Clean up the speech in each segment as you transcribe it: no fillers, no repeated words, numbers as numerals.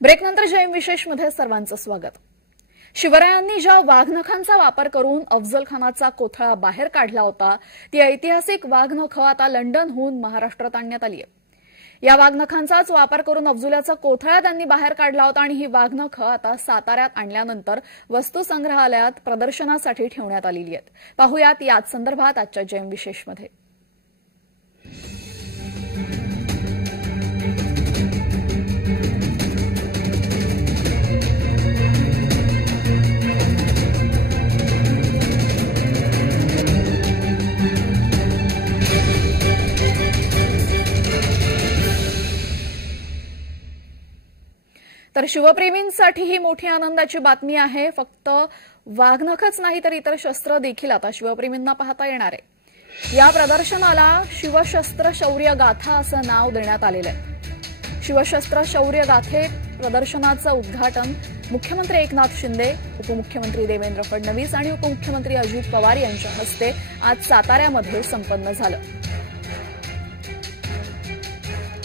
ब्रेकनंतर जयम विशेषमध्ये सर्वांचं स्वागत। शिवरायांनी ज्या वाघनखांचा वापर करून अफजल खानाचा कोथळा बाहेर काढला होता ती ऐतिहासिक वाघनखं आता लंडनहून महाराष्ट्रात आणण्यात आली आहे। या वाघनखांचाच वापर करून अफजुल्याचा कोथळा त्यांनी बाहेर काढला होता आणि ही वाघनखं आता साताऱ्यात आणल्यानंतर वस्तू संग्रहालयात प्रदर्शनासाठी ठेवण्यात आलेली आहेत। पाहुयात याच संदर्भात आजच्या जयम विशेषमध्ये। तर शिवप्रेमींसाठी ही मोठी आनंदाची बातमी आहे। फक्त वाघनखच नाही तर इतर शस्त्र देखील आता शिवप्रेमींना पाहता येणार आहे। या प्रदर्शनाला शिवशस्त्र शौर्य गाथा असं नाव देण्यात आलेलं आहे। शिवशस्त्र शौर्य गाथे प्रदर्शनाचं उद्घाटन मुख्यमंत्री एकनाथ शिंदे, उपमुख्यमंत्री देवेंद्र फडणवीस आणि उपमुख्यमंत्री अजित पवार यांच्या हस्ते आज साताऱ्यामध्ये संपन्न झालं।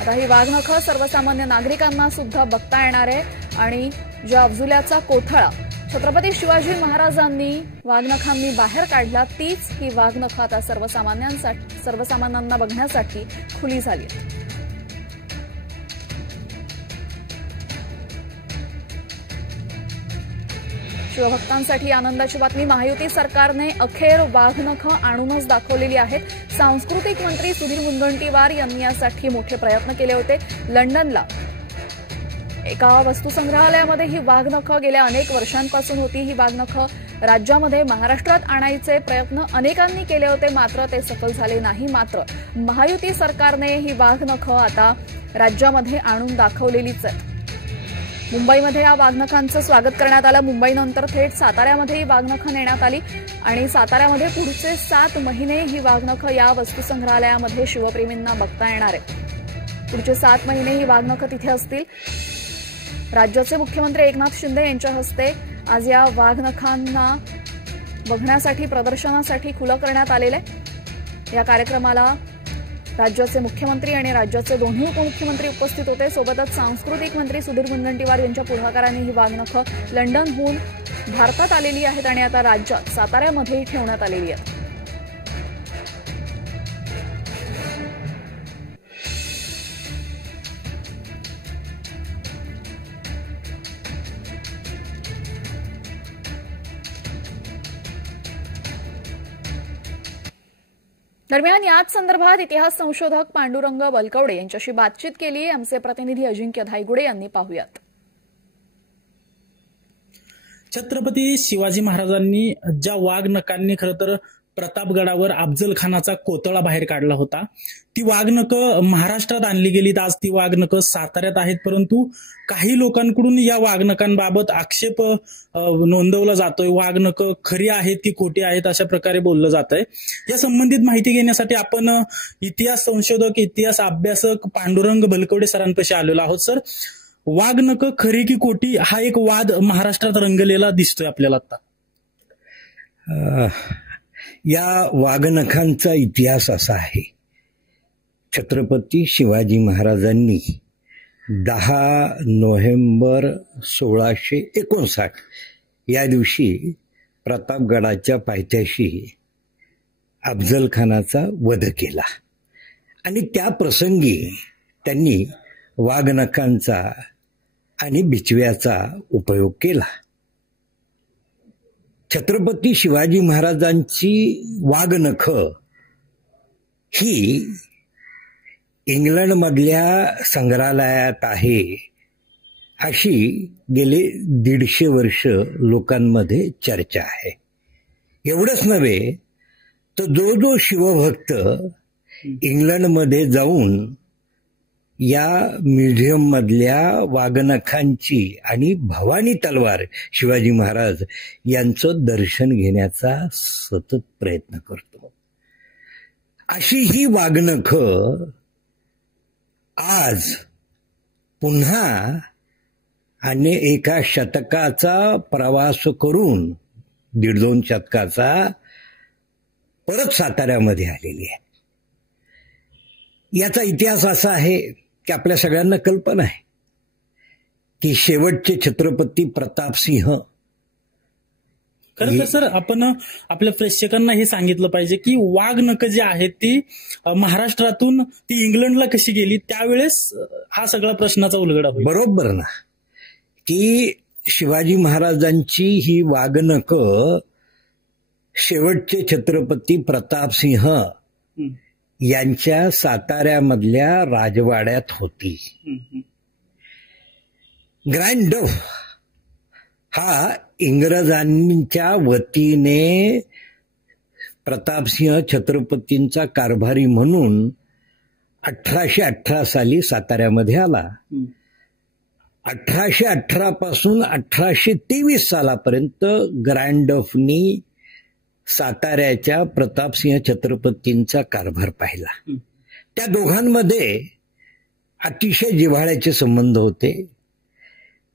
आता ही वाघनखं सर्वसामान्य नागरिकांना सुद्धा बघता येणार आहे आणि ज्या अफजुल्याचा कोथळा छत्रपती शिवाजी महाराजांनी वाघनखांनी बाहेर काढला तीच ही वाघनखं आता सर्वसामान्यांना बघण्यासाठी खुली झाली आहे। शिवभक्तांसाठी आनंदाची बातमी, महायुती सरकारने अखेर वाघनखं आणूनच दाखवलेली आहेत। सांस्कृतिक मंत्री सुधीर मुनगंटीवार यांनी यासाठी मोठे प्रयत्न केले होते। लंडनला एका वस्तुसंग्रहालयामध्ये ही वाघनखं गेल्या अनेक वर्षांपासून होती। ही वाघनखं राज्यामध्ये महाराष्ट्रात आणायचे प्रयत्न अनेकांनी केले होते, मात्र ते सफल झाले नाही। मात्र महायुती सरकारने ही वाघनखं आता राज्यामध्ये आणून दाखवलेलीच आहे। मुंबईमध्ये या वाघनखांचं स्वागत करण्यात आलं। मुंबईनंतर थेट साताऱ्यामध्ये ही वाघनखं नेण्यात आली आणि साताऱ्यामध्ये पुढचे 7 महिने ही वाघनखं या वस्तुसंग्रहालयामध्ये शिवप्रेमींना बघता येणार आहे। पुढचे 7 महिने ही वाघनखं तिथे असतील। राज्याचे मुख्यमंत्री एकनाथ शिंदे यांच्या हस्ते आज या वाघनखांना बघण्यासाठी प्रदर्शनासाठी खुलं करण्यात आलेलं आहे। या कार्यक्रमाला राज्याचे मुख्यमंत्री आणि राज्याचे दोन्ही उपमुख्यमंत्री उपस्थित होते। सोबतच सांस्कृतिक मंत्री सुधीर मुनगंटीवार यांच्या पुढाकाराने ही वाघनखं लंडनहून भारतात आलेली आहेत आणि आता राज्यात साताऱ्यामध्येही ठेवण्यात आलेली आहेत। दरम्यान याच संदर्भात इतिहास संशोधक पांडुरंग बलकवडे यांच्याशी बातचीत केली आमचे प्रतिनिधी अजिंक्य धायगुडे यांनी। पाहुयात। छत्रपती शिवाजी महाराजांनी ज्या वाघनखांनी खरं तर प्रतापगडावर अफजल खानाचा कोथळा बाहेर काढला होता ती वाघनखं महाराष्ट्रात आणली गेली। आज ती वाघनखं साताऱ्यात आहेत, परंतु काही लोकांकडून या वाघनखांबाबत आक्षेप नोंदवला जातोय। वाघनखं खरी आहेत की खोटी आहेत अशा प्रकारे बोललं जात आहे। या संबंधित माहिती घेण्यासाठी आपण इतिहास संशोधक, इतिहास अभ्यासक पांडुरंग बलकवडे सरांपाशी आलेलो आहोत। सर, वाघनखं खरी की खोटी हा एक वाद महाराष्ट्रात रंगलेला दिसतोय आपल्याला आता। या वाघनखांचा इतिहास असा आहे, छत्रपती शिवाजी महाराजांनी 10 नोव्हेंबर 1659 या दिवशी प्रतापगडाच्या पायथ्याशी अफजल खानाचा वध केला आणि त्या प्रसंगी त्यांनी वाघनखांचा आणि बिचव्याचा उपयोग केला। छत्रपती शिवाजी महाराजांची वाघनखं ही इंग्लंडमधल्या संग्रहालयात आहे अशी गेले 150 वर्ष लोकांमध्ये चर्चा आहे। एवढंच नव्हे तर जो शिवभक्त इंग्लंडमध्ये जाऊन या म्युझियम मधल्या वाघनखांची आणि भवानी तलवार शिवाजी महाराज यांचं दर्शन घेण्याचा सतत प्रयत्न करतो। अशी ही वाघनखं आज पुन्हा आणि एका शतकाचा प्रवास करून 1.5-2 शतकाचा परत साताऱ्यामध्ये आलेली आहे। याचा इतिहास असा आहे की आपल्या सगळ्यांना कल्पना आहे की शेवटचे छत्रपती प्रतापसिंह. खरं तर सर आपण आपल्या प्रेक्षकांना हे सांगितलं पाहिजे की वाघनखं जी आहेत ती महाराष्ट्रातून ती इंग्लंडला कशी गेली, त्यावेळेस हा सगळा प्रश्नाचा उलगडा होईल. बरोबर ना, की शिवाजी महाराजांची ही वाघनखं शेवटचे छत्रपती प्रतापसिंह यांच्या साताऱ्यामधल्या राजवाड्यात होती. ग्रँड डफ हा इंग्रजांच्या वतीने प्रतापसिंह छत्रपतींचा कारभारी म्हणून 1818 साली साताऱ्यामध्ये आला. 1818 पासून 1823 सालापर्यंत ग्रँड डफनी साताऱ्याच्या प्रतापसिंह छत्रपतींचा कारभार पाहिला. त्या दोघांमध्ये अतिशय जिव्हाळ्याचे संबंध होते.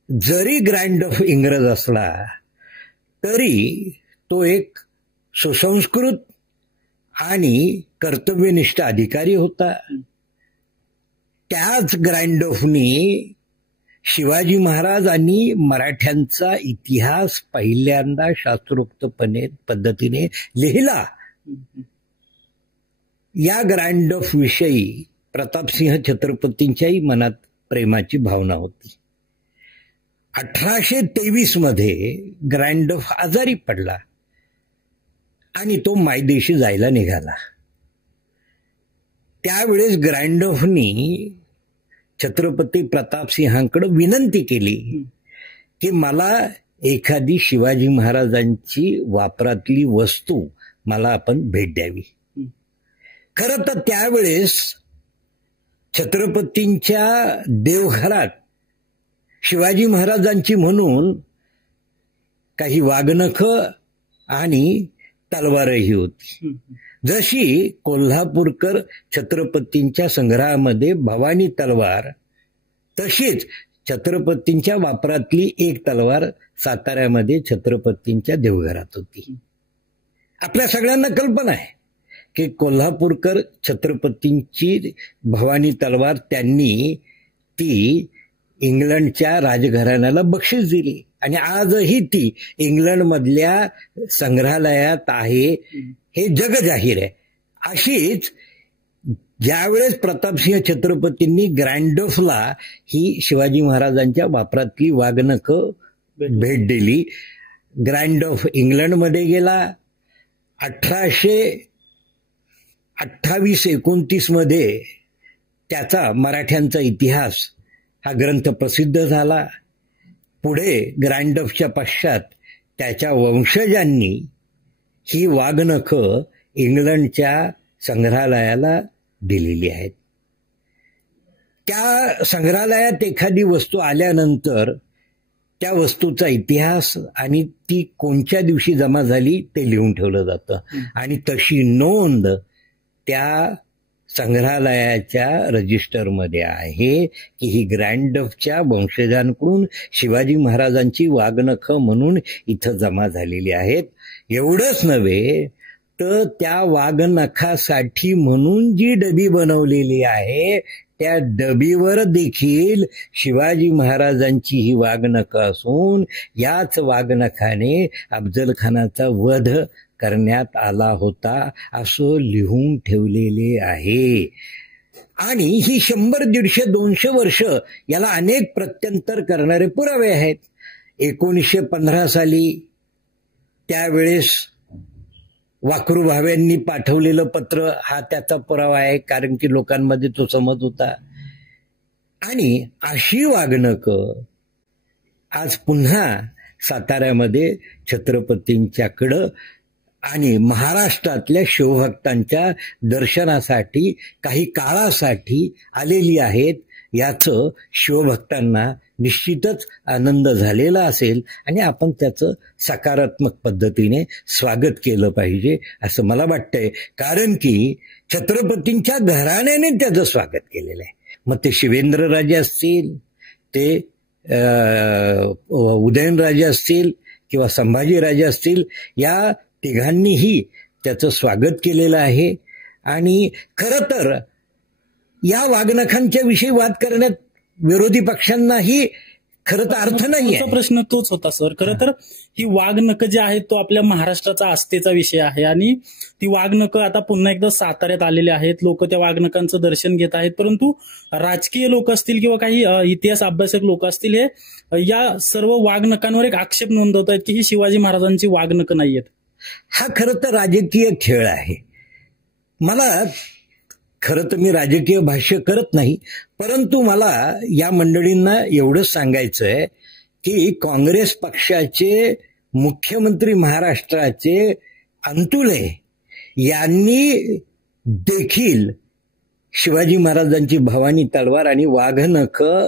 जरी ग्रँड डफ इंग्रज असला तरी तो एक सुसंस्कृत आणि कर्तव्यनिष्ठ अधिकारी होता. त्याच ग्रँड डफनी शिवाजी महाराज आणि मराठ्यांचा इतिहास पहिल्यांदा शास्त्रोक्तपणे पद्धतीने लिहिला. या ग्रँड डफ विषयी प्रतापसिंह छत्रपतींच्याही मनात प्रेमाची भावना होती. 1823 मध्ये ग्रँड डफ आजारी पडला आणि तो मायदेशी जायला निघाला. त्यावेळेस ग्रँड डफनी छत्रपती प्रतापसिंहांकडे विनंती केली की मला एखादी शिवाजी महाराजांची वापरातली वस्तू मला आपण भेट द्यावी. खरं तर त्यावेळेस छत्रपतींच्या देवघरात शिवाजी महाराजांची म्हणून काही वाघनखं आणि तलवारही होती. जशी कोल्हापूरकर छत्रपतींच्या संग्रहामध्ये भवानी तलवार, तशीच छत्रपतींच्या वापरातली एक तलवार साताऱ्यामध्ये छत्रपतींच्या देवघरात होती. आपल्या सगळ्यांना कल्पना आहे की कोल्हापूरकर छत्रपतींची भवानी तलवार त्यांनी ती इंग्लंडच्या राजघराण्याला बक्षीस दिली आणि आजही ती इंग्लंडमधल्या संग्रहालयात आहे, हे जगजाहीर आहे. अशीच ज्यावेळेस प्रतापसिंह छत्रपतींनी ग्रँड डफला ही शिवाजी महाराजांच्या वापरातली वाघनखं भेट दिली. ग्रँड डफ इंग्लंडमध्ये गेला. 1828-29 मध्ये त्याचा मराठ्यांचा इतिहास हा ग्रंथ प्रसिद्ध झाला. पुढे ग्रँड डफच्या पश्चात त्याच्या वंशजांनी ही वाघनखं इंग्लंडच्या संग्रहालयाला दिलेली आहेत. त्या संग्रहालयात एखादी वस्तू आल्यानंतर त्या वस्तूचा इतिहास आणि ती कोणत्या दिवशी जमा झाली ते लिहून ठेवलं जातं आणि तशी नोंद त्या संग्रहालयाच्या रजिस्टरमध्ये आहे की ही ग्रँड डफच्या वंशजांकडून शिवाजी महाराजांची वाघनखं म्हणून इथं जमा झालेली आहेत. एवढंच नव्हे तर त्या वाघनखासाठी म्हणून जी डबी बनवलेली आहे त्या डबीवर देखील शिवाजी महाराजांची ही वाघनखं असून याच वाघनखाने अफजल खानाचा वध करण्यात आला होता असं लिहून ठेवलेले आहे. आणि ही 100, 150, 200 वर्ष याला अनेक प्रत्यंतर करणारे पुरावे आहेत. 1915 साली त्यावेळेस वाकरू भाव्यांनी पाठवलेलं पत्र हा त्याचा पुरावा आहे, कारण की लोकांमध्ये तो समज होता. आणि अशी वाघनखं आज पुन्हा साताऱ्यामध्ये छत्रपतींच्याकडं आणि महाराष्ट्रातल्या शिवभक्तांच्या दर्शनासाठी काही काळासाठी आलेली आहेत. याचं शिवभक्तांना निश्चितच आनंद झालेला असेल आणि आपण त्याचं सकारात्मक पद्धतीने स्वागत केलं पाहिजे असं मला वाटतंय, कारण की छत्रपतींच्या घराण्याने त्याचं स्वागत केलेलं आहे. मग ते शिवेंद्रराजे असतील, ते उदयनराजे असतील किंवा संभाजीराजे असतील, या तिघांनीही त्याचं स्वागत केलेलं आहे. आणि खरं तर या वाघनखांच्या विषयी वाद करण्यात विरोधी पक्षांनाही खरं तर अर्थ नाहीये. प्रश्न तोच होता सर. खरं तर ही वाघनखं जी आहेत तो आपल्या महाराष्ट्राचा आस्थेचा विषय आहे आणि ती वाघनखं आता पुन्हा एकदा साताऱ्यात आलेले आहेत. लोक त्या वाघनखांचं दर्शन घेत आहेत, परंतु राजकीय लोक असतील किंवा काही इतिहास अभ्यासक लोक असतील हे या सर्व वाघनखांवर एक आक्षेप नोंदवत आहेत की ही शिवाजी महाराजांची वाघनखं नाहीयेत. हा खरं तर राजकीय खेळ आहे. मला खरं तर मी राजकीय भाष्य करत नाही, परंतु मला या मंडळींना एवढंच सांगायचंय की काँग्रेस पक्षाचे मुख्यमंत्री महाराष्ट्राचे अंतुले यांनी देखील शिवाजी महाराजांची भवानी तलवार आणि वाघनखं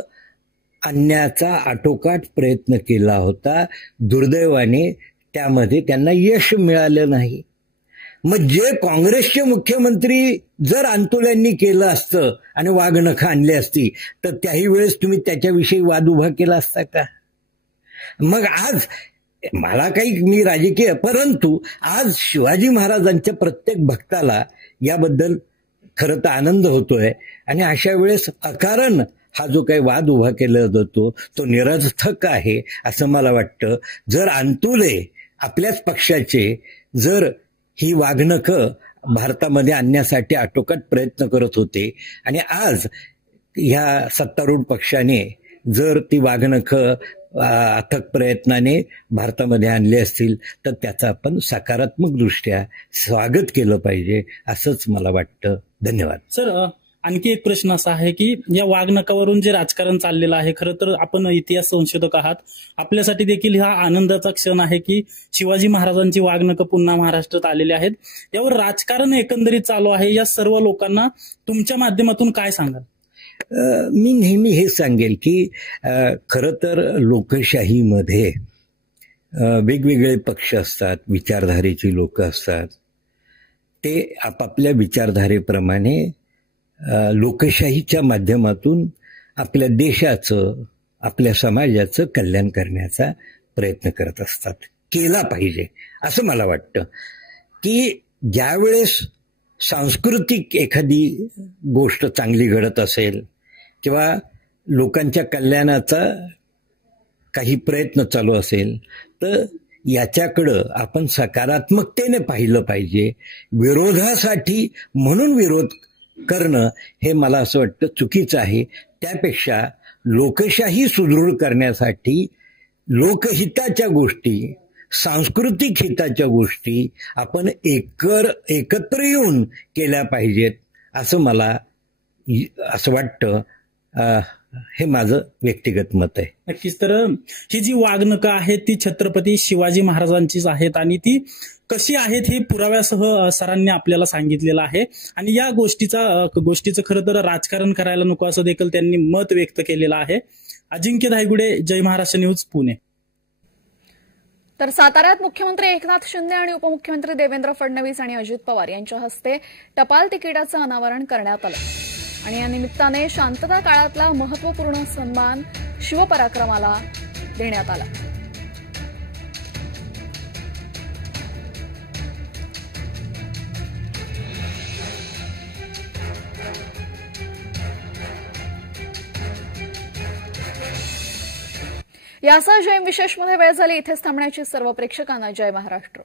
आणण्याचा आटोकाट प्रयत्न केला होता. दुर्दैवाने त्यामध्ये त्यांना यश मिळालं नाही. मग जे काँग्रेसचे मुख्यमंत्री जर अंतुल्यांनी केलं असतं आणि वाघनखं आणली असती तर त्याही वेळेस तुम्ही त्याच्याविषयी वाद उभा केला असता का? मग आज मला काही मी राजकीय, परंतु आज शिवाजी महाराजांच्या प्रत्येक भक्ताला याबद्दल खरं तर आनंद होतोय आणि अशा वेळेस अकारण हा जो काही वाद उभा केला जातो तो निरर्थक आहे असं मला वाटतं. जर अंतुले आपल्याच पक्षाचे जर ही वाघनखं भारतामध्ये आणण्यासाठी आटोकाट प्रयत्न करत होते आणि आज ह्या सत्तारूढ पक्षाने जर ती वाघनखं अथक प्रयत्नाने भारतामध्ये आणले असतील तर त्याचं आपण सकारात्मक दृष्ट्या स्वागत केलं पाहिजे असंच मला वाटतं. धन्यवाद. सर, आणखी एक प्रश्न असा आहे की या वाघनखावरून जे राजकारण चाललेलं आहे, खरं तर आपण इतिहास संशोधक आहात, आपल्यासाठी देखील हा आनंदाचा क्षण आहे की शिवाजी महाराजांची वाघनखं पुन्हा महाराष्ट्रात आलेली आहेत. यावर राजकारण एकंदरीत चालू आहे. या सर्व लोकांना तुमच्या माध्यमातून काय सांगाल? मी नेहमी हे सांगेल की खरं तर लोकशाहीमध्ये वेगवेगळे पक्ष असतात, विचारधारेची लोक असतात. ते आपापल्या विचारधारेप्रमाणे लोकशाहीच्या माध्यमातून आपल्या देशाचं, आपल्या समाजाचं कल्याण करण्याचा प्रयत्न करत असतात. केला पाहिजे असं मला वाटतं की ज्यावेळेस सांस्कृतिक एखादी गोष्ट चांगली घडत असेल किंवा लोकांच्या कल्याणाचा काही प्रयत्न चालू असेल तर याच्याकडं आपण सकारात्मकतेने पाहिलं पाहिजे. विरोधासाठी म्हणून विरोध करणं हे मला असं वाटतं चुकीचं आहे. त्यापेक्षा लोकशाही सुदृढ करण्यासाठी लोकहिताच्या गोष्टी, सांस्कृतिक हिताच्या गोष्टी आपण एकत्र येऊन केल्या पाहिजेत असं मला असं वाटतं. हे माझं व्यक्तिगत मत आहे. नक्कीच. तर ही जी वाघनखं आहेत ती छत्रपती शिवाजी महाराजांचीच आहेत आणि ती कशी आहेत हे पुराव्यासह सरांनी आपल्याला सांगितलेलं आहे आणि या गोष्टीचं खरं तर राजकारण करायला नको असं देखील त्यांनी मत व्यक्त केलेलं आहे. अजिंक्य धायगुडे, जय महाराष्ट्र न्यूज, पुणे. तर साताऱ्यात मुख्यमंत्री एकनाथ शिंदे आणि उपमुख्यमंत्री देवेंद्र फडणवीस आणि अजित पवार यांच्या हस्ते टपाल तिकिटाचं अनावरण करण्यात आलं आणि या निमित्ताने शांतता काळातला महत्वपूर्ण सन्मान शिवपराक्रमाला देण्यात आला. यासह जय विशेषमध्ये वेळ झाली. इथेच थांबण्याची सर्व प्रेक्षकांना जय महाराष्ट्र.